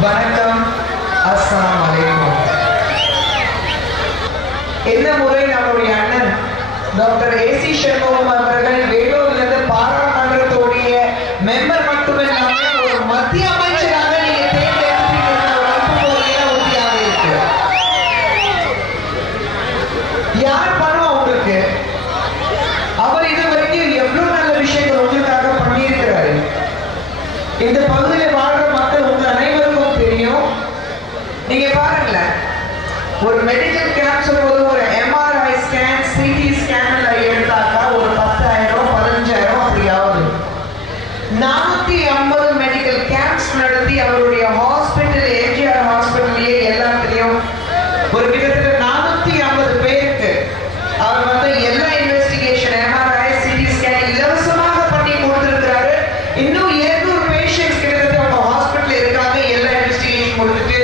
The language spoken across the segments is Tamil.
வணக்கம், அஸ்ஸலாமு அலைக்கும். இந்த முறை நம்முடைய அண்ணன் டாக்டர் ஏசி சண்முகம் அவர்கள் வேலூர்லேருந்து பாராளுமன்றத்துடைய மெம்பர் மட்டுமில்லாம ஒரு மத்திய அமைச்சராக நீங்க தேர்ந்தெடுப்பீங்க உறுதியாக இருக்கு. யார் பண்ணுவோம் உங்களுக்கு? அவர் இதுவரைக்கும் எவ்வளவு நல்ல விஷயங்கள் உங்களுக்காக பண்ணியிருக்கிறாரு. இந்த பகுதியில் வாழ்ற மக்கள் உங்க அனைவருக்கும் தெரியும். நீங்க பாருங்களேன், ஒரு மெடிக்கல் கேம்ப் சொல்லும்போது ஒரு எம்ஆர்ஐ ஸ்கேன், சிடி ஸ்கேன்ல எடுத்தாக்கா ஒரு 10,000 15,000 அப்படி ஆகுது. 450 மெடிக்கல் கேம்ப்ஸ் நடத்தி அவருடைய ஹாஸ்பிட்டல், எம்ஜிஆர் ஹாஸ்பிட்டல்லையே எல்லாத்துலயும் ஒரு கிட்டத்தட்ட 450 பேருக்கு அவர் வந்து எல்லா இன்வெஸ்டிகேஷன், எம்ஆர்ஐ, சிடி ஸ்கேன் இலவசமாக பண்ணி கொடுத்திருக்கிறாரு. இன்னும் 700 பேஷண்ட்ஸ் கிட்டத்தட்ட அவங்க ஹாஸ்பிட்டல் இருக்காங்க. எல்லா இன்வெஸ்டிகேஷன் கொடுத்துட்டு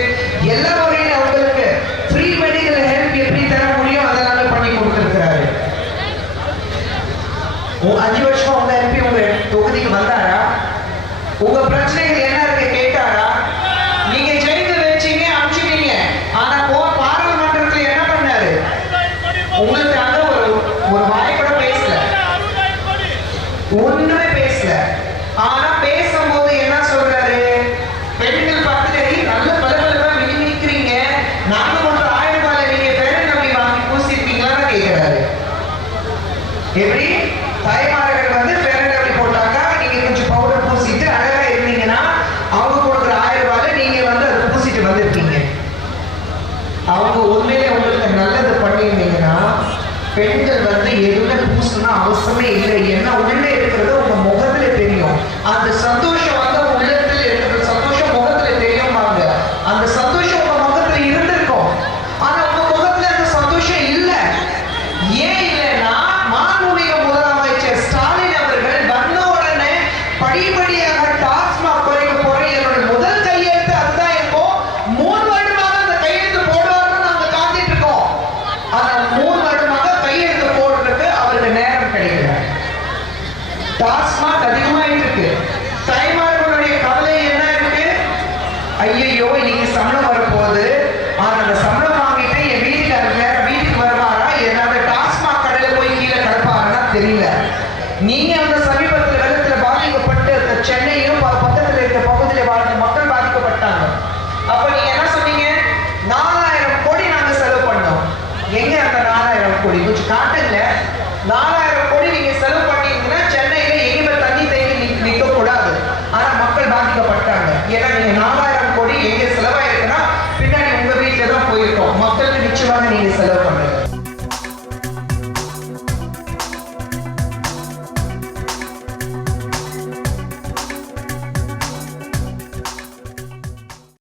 எல்லா வகையில அவங்களுக்கு ஃப்ரீ மெடிக்கல் ஹெல்ப் எப்படி தர முடியும் அதெல்லாம் பண்ணி கொடுத்திருக்கிறாரு. 5 வருஷம் உங்க எம்பி உங்க தொகுதிக்கு வந்தாரா? உங்க பிரச்சனைகள் என்ன இருக்கு கேட்டாரா? நீங்க ஜெயித்து வச்சீங்க, அனுப்பிச்சிட்டீங்க. ஆனா பாராளுமன்றத்தில் என்ன பண்ணாரு? உங்களுக்கு அந்த ஒரு வாய் கூட பேசல, ஒண்ணுமே பேசல. ஆனா பேசும்போது என்ன சொல்றாரு? பெண்கள் பார்த்துட்டு நல்ல பலபலமா நிக்கிறீங்க, நாங்க மட்டும் 1000 ரூபாய் நீங்க பேரன் நம்பி வாங்கி பூசிருக்கீங்களான்னு கேட்கிறாரு. எப்படி தாய்மார்கள் வந்து பேரன் நம்பி போட்டாக்கா நீங்க கொஞ்சம் பவுடர் பூசிட்டு அழகா இருந்தீங்கன்னா அவங்க கொடுக்குற 1000 ரூபாய் நீங்க வந்து அதை பூசிட்டு வந்திருக்கீங்க. அவங்க உண்மையிலே உங்களுக்கு நல்லது பண்ணியிருந்தீங்கன்னா பெண்கள் வந்து எதுவுமே பூசணும்னா அவசியமே இல்லை. ஏன்னா உள்ளே இருக்கிறது உங்க முகத்துல தெரியும். அந்த சந்தோஷம் வந்து உள்ளத்தில் இருக்கிற சந்தோஷம் முகத்துல தெரியுமாங்க. அந்த சந்தோஷம் உங்க முகத்துல இருந்திருக்கும். ஆனா உங்க முகத்துல அந்த சந்தோஷம் இல்லை. ஏன் இல்லைன்னா மாண்புமிகு முதலமைச்சர் ஸ்டாலின் அவர்கள் வந்த உடனே படிப்படியாக டாஸ்மாக் குறைக்க போற என்னோட முதல் கையெழுத்து அதுதான் இருக்கும். 3 வருடமாக அந்த கையெழுத்து போடுவார்னு நாங்க காத்துட்டு இருக்கோம். ஆனா 3 வருடமாக கையெழுத்து போடுறதுக்கு அவருக்கு நேரம் கிடைக்கல. டாஸ்மாக் அதிகமாயிட்டு இருக்கு. தாய்மார்களுடைய கவலை என்ன இருக்கு? ஐயோ இன்னைக்கு சம்பளம் வரப்போகுது,